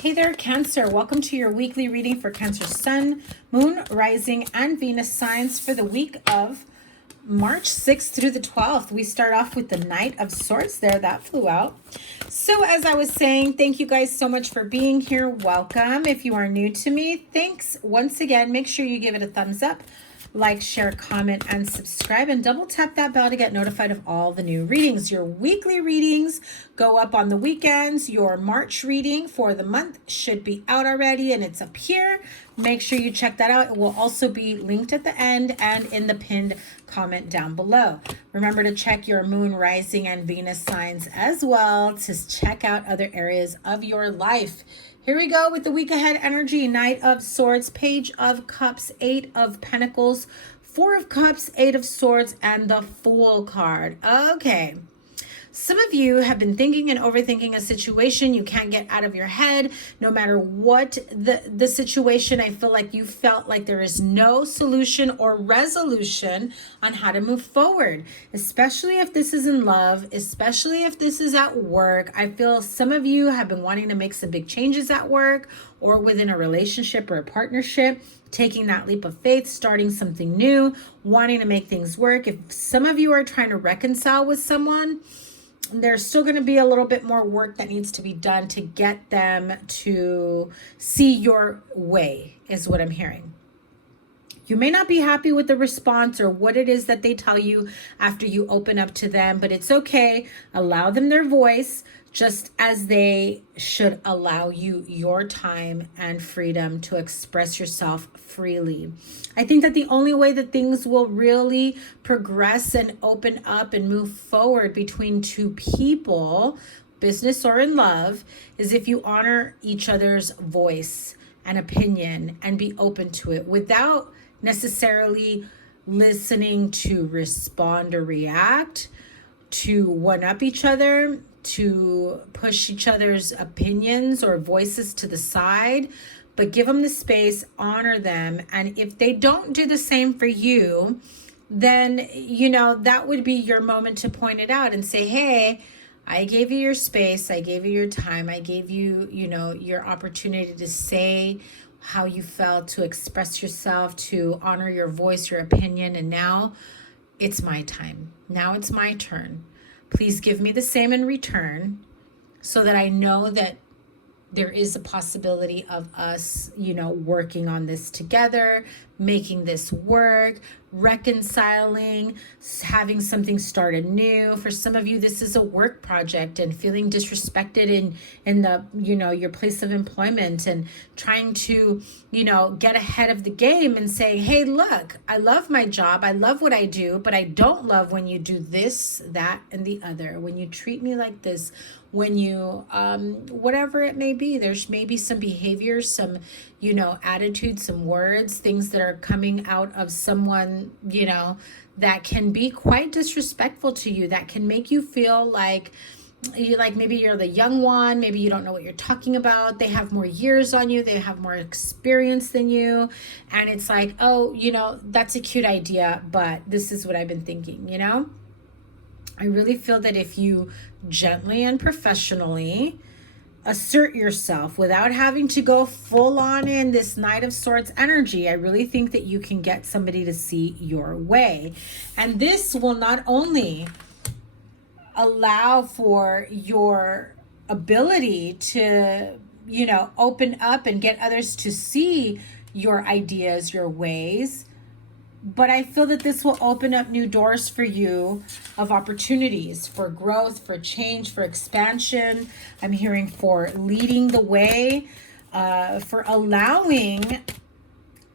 Hey there, Cancer. Welcome to your weekly reading for Cancer Sun, Moon, Rising, and Venus signs for the week of March 6th through the 12th. We start off with the Knight of Swords there. That flew out. So as I was saying, thank you guys so much for being here. Welcome. If you are new to me, thanks once again. Make sure you give it a thumbs up, like, share, comment, and subscribe, and double tap that bell to get notified of all the new readings. Your weekly readings go up on the weekends. Your March reading for the month should be out already, and it's up here. Make sure you check that out. It will also be linked at the end and in the pinned comment down below. Remember to check your Moon, Rising, and Venus signs as well to check out other areas of your life. Here we go with the week ahead energy. Knight of Swords, Page of Cups, Eight of Pentacles, Four of Cups, Eight of Swords, and the Fool card. Okay. Some of you have been thinking and overthinking a situation. You can't get out of your head. No matter what the situation, I feel like you felt like there is no solution or resolution on how to move forward, especially if this is in love, especially if this is at work. I feel some of you have been wanting to make some big changes at work or within a relationship or a partnership, taking that leap of faith, starting something new, wanting to make things work. If some of you are trying to reconcile with someone, there's still going to be a little bit more work that needs to be done to get them to see your way, is what I'm hearing. You may not be happy with the response or what it is that they tell you after you open up to them, but it's okay. Allow them their voice, just as they should allow you your time and freedom to express yourself freely. I think that the only way that things will really progress and open up and move forward between two people, business or in love, is if you honor each other's voice and opinion and be open to it without necessarily listening to respond or react, to one-up each other, to push each other's opinions or voices to the side, but give them the space, honor them. And if they don't do the same for you, then, that would be your moment to point it out and say, hey, I gave you your space. I gave you your time. I gave you, your opportunity to say how you felt, to express yourself, to honor your voice, your opinion. And now it's my time. Now it's my turn. Please give me the same in return so that I know that there is a possibility of us, working on this together, making this work, reconciling, having something started new. For some of you, this is a work project and feeling disrespected in the, your place of employment and trying to, get ahead of the game and say, hey, look, I love my job. I love what I do, but I don't love when you do this, that, and the other. When you treat me like this, when you, whatever it may be, there's maybe some behavior, some, attitude, some words, things that are coming out of someone, that can be quite disrespectful to you, that can make you feel like maybe you're the young one, maybe you don't know what you're talking about, they have more years on you, they have more experience than you, and it's like, oh, that's a cute idea, but this is what I've been thinking, I really feel that if you gently and professionally assert yourself without having to go full on in this Knight of Swords energy, I really think that you can get somebody to see your way. And this will not only allow for your ability to, open up and get others to see your ideas, your ways, but I feel that this will open up new doors for you of opportunities for growth, for change, for expansion. I'm hearing for leading the way, for allowing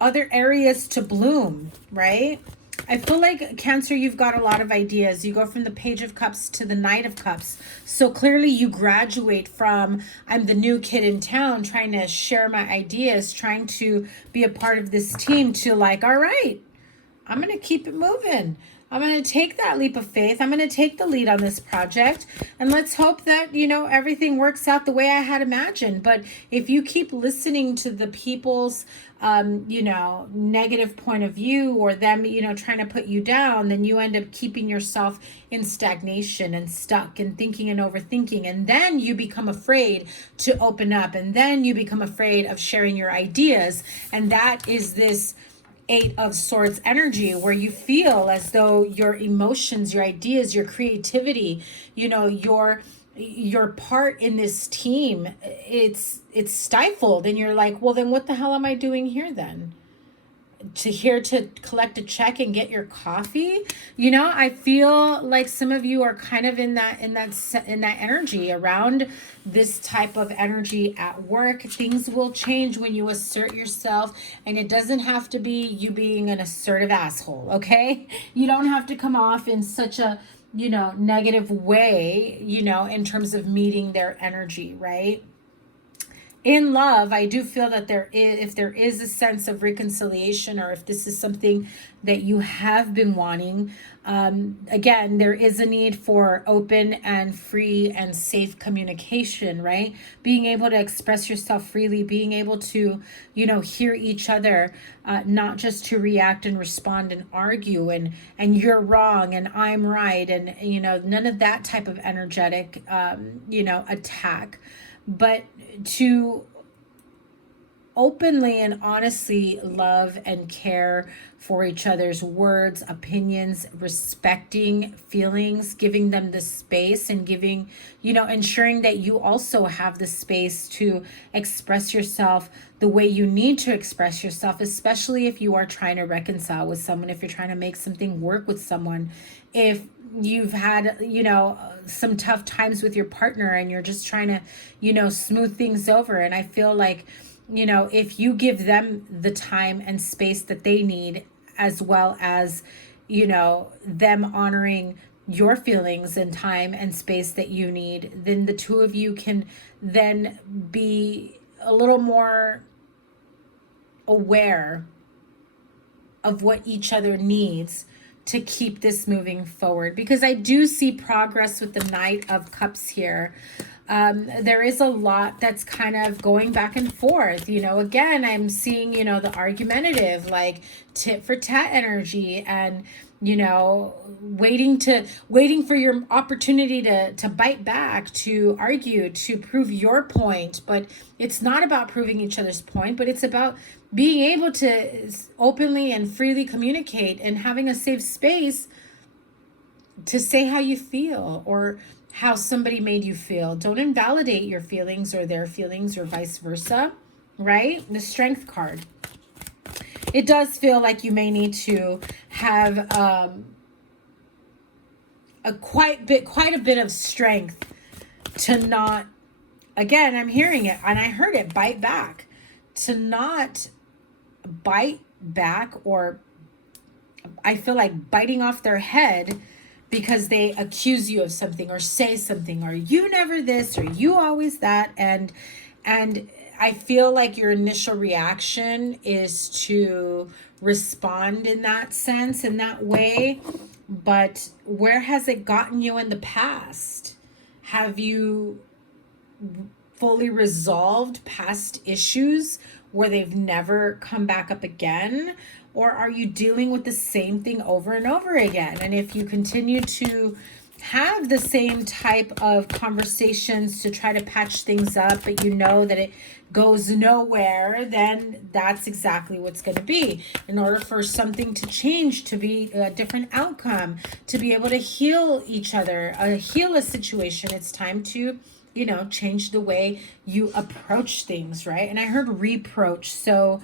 other areas to bloom, right? I feel like, Cancer, you've got a lot of ideas. You go from the Page of Cups to the Knight of Cups. So clearly you graduate from, I'm the new kid in town trying to share my ideas, trying to be a part of this team, to like, all right, I'm going to keep it moving. I'm going to take that leap of faith. I'm going to take the lead on this project, and let's hope that, you know, everything works out the way I had imagined. But if you keep listening to the people's, you know, negative point of view, or them, you know, trying to put you down, then you end up keeping yourself in stagnation and stuck and thinking and overthinking. And then you become afraid to open up, and then you become afraid of sharing your ideas. And that is this Eight of Swords energy, where you feel as though your emotions, your ideas, your creativity, you know, your part in this team, it's stifled, and you're like, well, then what the hell am I doing here then? To collect a check and get your coffee? You know, I feel like some of you are kind of in that energy around this type of energy at work. Things will change when you assert yourself, and it doesn't have to be you being an assertive asshole, okay? You don't have to come off in such a, you know, negative way, you know, in terms of meeting their energy, right? In love, I do feel that if there is a sense of reconciliation, or if this is something that you have been wanting, again, there is a need for open and free and safe communication, right? Being able to express yourself freely, being able to, you know, hear each other, not just to react and respond and argue and you're wrong and I'm right, and, you know, none of that type of energetic, you know, attack. But to openly and honestly love and care for each other's words, opinions, respecting feelings, giving them the space, and giving, you know, ensuring that you also have the space to express yourself the way you need to express yourself, especially if you are trying to reconcile with someone, if you're trying to make something work with someone, if you've had, you know, some tough times with your partner and you're just trying to, you know, smooth things over. And I feel like, you know, if you give them the time and space that they need, as well as, you know, them honoring your feelings and time and space that you need, then the two of you can then be a little more aware of what each other needs to keep this moving forward. Because I do see progress with the Knight of Cups here. There is a lot that's kind of going back and forth. You know, again, I'm seeing, you know, the argumentative, like tit for tat energy, and, you know, waiting for your opportunity to bite back, to argue, to prove your point. But it's not about proving each other's point, but it's about being able to openly and freely communicate and having a safe space to say how you feel or how somebody made you feel. Don't invalidate your feelings or their feelings, or vice versa, right? The Strength card. It does feel like you may need to have quite a bit of strength to not, again, I'm hearing it and I heard it, bite back. To not bite back, or I feel like biting off their head because they accuse you of something or say something, or you never this or you always that, and I feel like your initial reaction is to respond in that sense, in that way. But where has it gotten you in the past? Have you fully resolved past issues where they've never come back up again? Or are you dealing with the same thing over and over again? And if you continue to have the same type of conversations to try to patch things up, but you know that it goes nowhere, then that's exactly what's going to be. In order for something to change, to be a different outcome, to be able to heal each other, heal a situation, it's time to, you know, change the way you approach things, right? And I heard reproach. So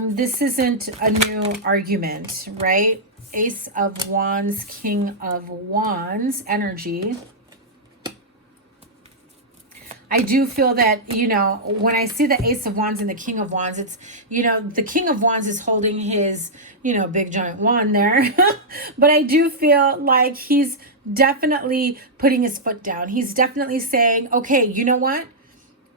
this isn't a new argument, right? Ace of Wands, King of Wands energy. I do feel that, you know, when I see the Ace of Wands and the King of Wands, it's, you know, the King of Wands is holding his, you know, big giant wand there. But I do feel like he's definitely putting his foot down. He's definitely saying, okay, you know what?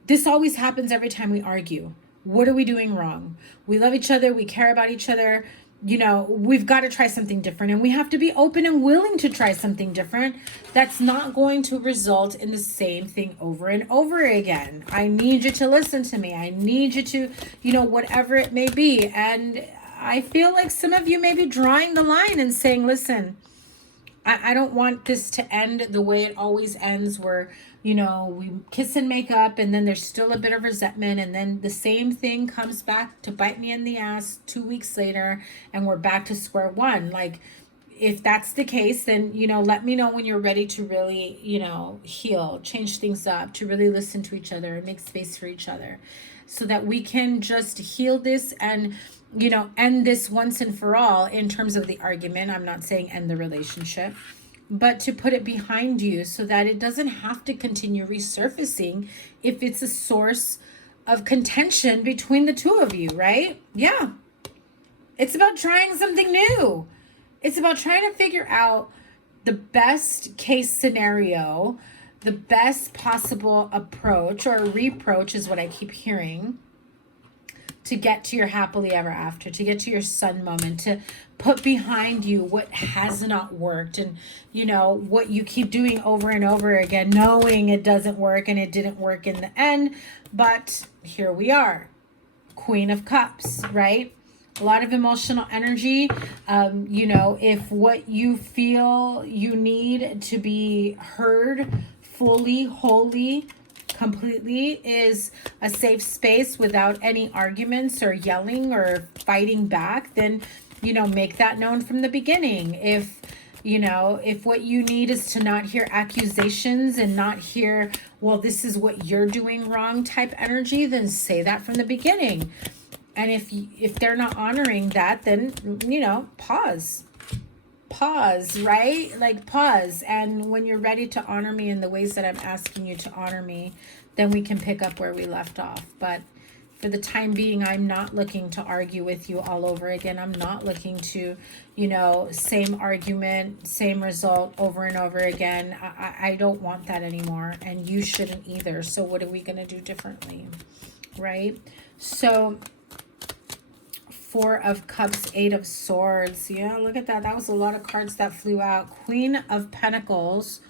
This always happens every time we argue. What are we doing wrong? We love each other. We care about each other. you know, we've got to try something different, and we have to be open and willing to try something different that's not going to result in the same thing over and over again. I need you to listen to me. I need you to, you know, whatever it may be. And I feel like some of you may be drawing the line and saying, listen, I don't want this to end the way it always ends, where, you know, we kiss and make up and then there's still a bit of resentment, and then the same thing comes back to bite me in the ass 2 weeks later and we're back to square one. Like, if that's the case, then, you know, let me know when you're ready to really, you know, heal, change things up, to really listen to each other and make space for each other, so that we can just heal this and, you know, end this once and for all in terms of the argument. I'm not saying end the relationship, but to put it behind you so that it doesn't have to continue resurfacing if it's a source of contention between the two of you, right? Yeah. It's about trying something new. It's about trying to figure out the best case scenario, the best possible approach, or reproach is what I keep hearing, to get to your happily ever after, to get to your sun moment, to put behind you what has not worked, and, you know, what you keep doing over and over again, knowing it doesn't work and it didn't work in the end. But here we are, Queen of Cups, right? A lot of emotional energy. You know, if what you feel you need to be heard fully, wholly, completely is a safe space without any arguments or yelling or fighting back, then, you know, make that known from the beginning. If, you know, if what you need is to not hear accusations and not hear, well, this is what you're doing wrong type energy, then say that from the beginning. And if they're not honoring that, then, you know, pause, right? Like, pause. And when you're ready to honor me in the ways that I'm asking you to honor me, then we can pick up where we left off. But for the time being, I'm not looking to argue with you all over again. I'm not looking to, you know, same argument, same result over and over again. I don't want that anymore, and you shouldn't either. So what are we going to do differently, right? So Four of Cups, Eight of Swords. Yeah, look at that. That was a lot of cards that flew out. Queen of Pentacles,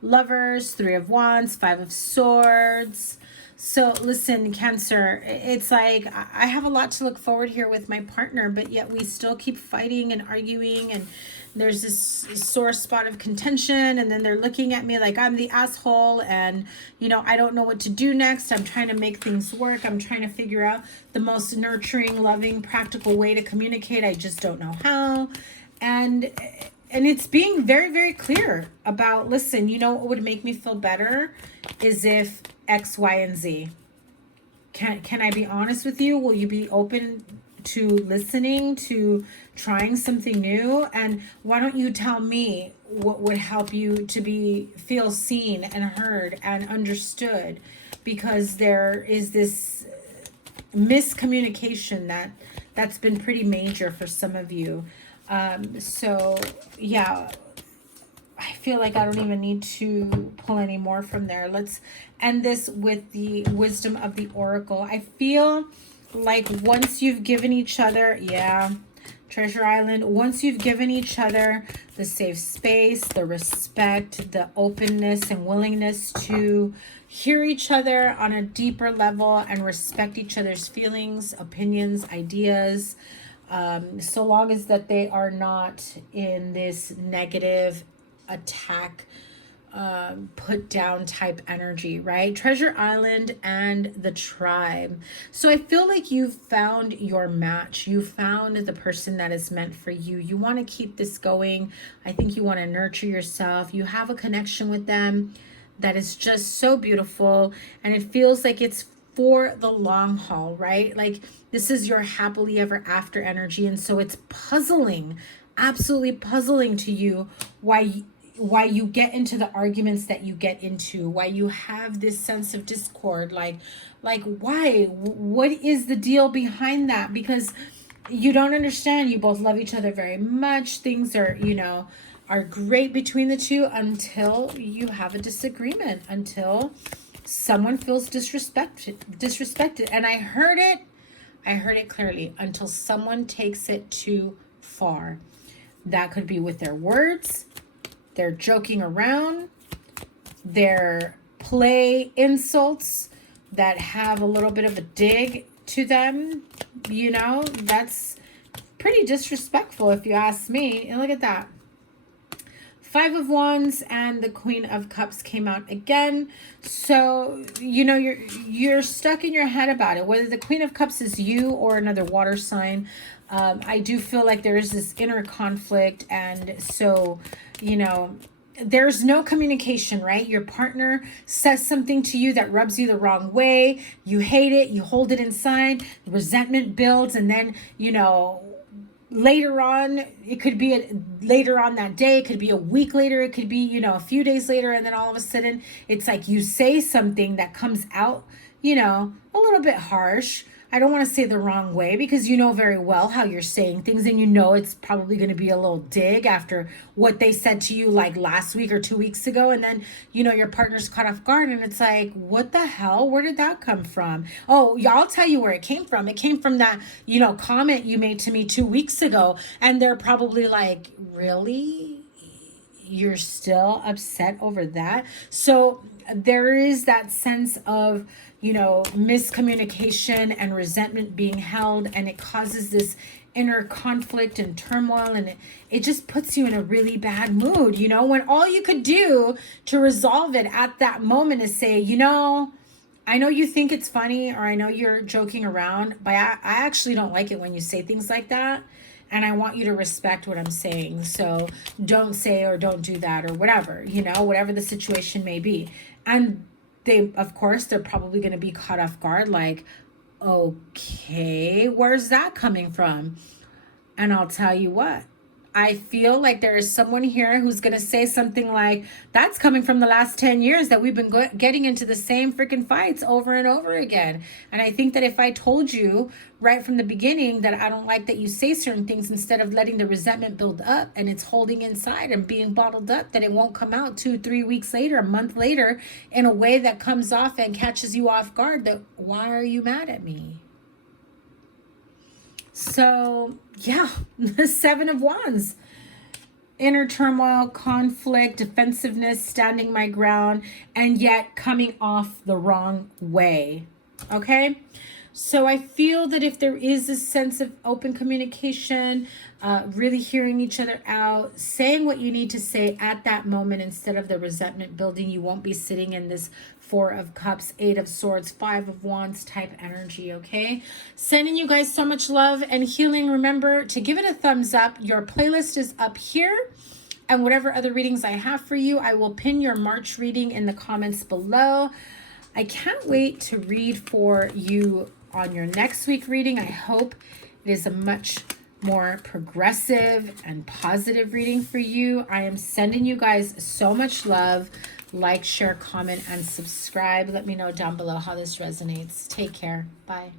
Lovers, Three of Wands, Five of Swords. So listen, Cancer, it's like I have a lot to look forward here with my partner, but yet we still keep fighting and arguing, and there's this sore spot of contention, and then they're looking at me like I'm the asshole, and, you know, I don't know what to do next. I'm trying to make things work. I'm trying to figure out the most nurturing, loving, practical way to communicate. I just don't know how. And it's being very, very clear about, listen, you know what would make me feel better is if X, Y, and Z. Can I be honest with you? Will you be open to listening, to trying something new? And why don't you tell me what would help you to feel seen and heard and understood? Because there is this miscommunication that's been pretty major for some of you. So yeah, I feel like I don't even need to pull any more from there. Let's end this with the wisdom of the Oracle. I feel like once you've given each other, yeah, Treasure Island, once you've given each other the safe space, the respect, the openness and willingness to hear each other on a deeper level and respect each other's feelings, opinions, ideas, so long as that they are not in this negative attack, put down type energy, right? Treasure Island and the Tribe. So I feel like you've found your match. You found the person that is meant for you. You want to keep this going. I think you want to nurture yourself. You have a connection with them that is just so beautiful, and it feels like it's for the long haul, right? Like, this is your happily ever after energy, and so it's puzzling, absolutely puzzling to you why you get into the arguments that you get into, why you have this sense of discord, like why? What is the deal behind that? Because you don't understand. You both love each other very much. Things are, you know, are great between the two until you have a disagreement, until someone feels disrespected. And I heard it clearly, until someone takes it to far. That could be with their words, their joking around, their play insults that have a little bit of a dig to them. You know, that's pretty disrespectful if you ask me. And look at that. 5 of Wands and the Queen of Cups came out again. So, you know, you're stuck in your head about it. Whether the Queen of Cups is you or another water sign, I do feel like there is this inner conflict. And so, you know, there's no communication, right? Your partner says something to you that rubs you the wrong way. You hate it. You hold it inside. The resentment builds. And then, you know, later on, it could be later on that day. It could be a week later. It could be, you know, a few days later. And then all of a sudden, it's like you say something that comes out, you know, a little bit harsh. I don't want to say the wrong way because you know very well how you're saying things, and you know it's probably going to be a little dig after what they said to you like last week or 2 weeks ago. And then, you know, your partner's caught off guard and it's like, what the hell? Where did that come from? Oh, yeah, I'll tell you where it came from. It came from that, you know, comment you made to me 2 weeks ago. And they're probably like, really? You're still upset over that? So there is that sense of, you know, miscommunication and resentment being held, and it causes this inner conflict and turmoil, and it just puts you in a really bad mood, you know, when all you could do to resolve it at that moment is say, you know, I know you think it's funny, or I know you're joking around, but I actually don't like it when you say things like that. And I want you to respect what I'm saying. So don't say or don't do that or whatever, you know, whatever the situation may be. And they, of course, they're probably going to be caught off guard. Like, okay, where's that coming from? And I'll tell you what, I feel like there is someone here who's going to say something like, that's coming from the last 10 years that we've been getting into the same freaking fights over and over again. And I think that if I told you right from the beginning that I don't like that you say certain things, instead of letting the resentment build up and it's holding inside and being bottled up, that it won't come out 2-3 weeks later, a month later, in a way that comes off and catches you off guard, that why are you mad at me? So, yeah, the 7 of Wands. Inner turmoil, conflict, defensiveness, standing my ground, and yet coming off the wrong way. Okay? So I feel that if there is a sense of open communication, really hearing each other out, saying what you need to say at that moment instead of the resentment building, you won't be sitting in this 4 of Cups, 8 of Swords, 5 of Wands type energy, okay? Sending you guys so much love and healing. Remember to give it a thumbs up. Your playlist is up here. And whatever other readings I have for you, I will pin your March reading in the comments below. I can't wait to read for you on your next week reading. I hope it is a much more progressive and positive reading for you. I am sending you guys so much love. Like, share, comment, and subscribe. Let me know down below how this resonates. Take care. Bye.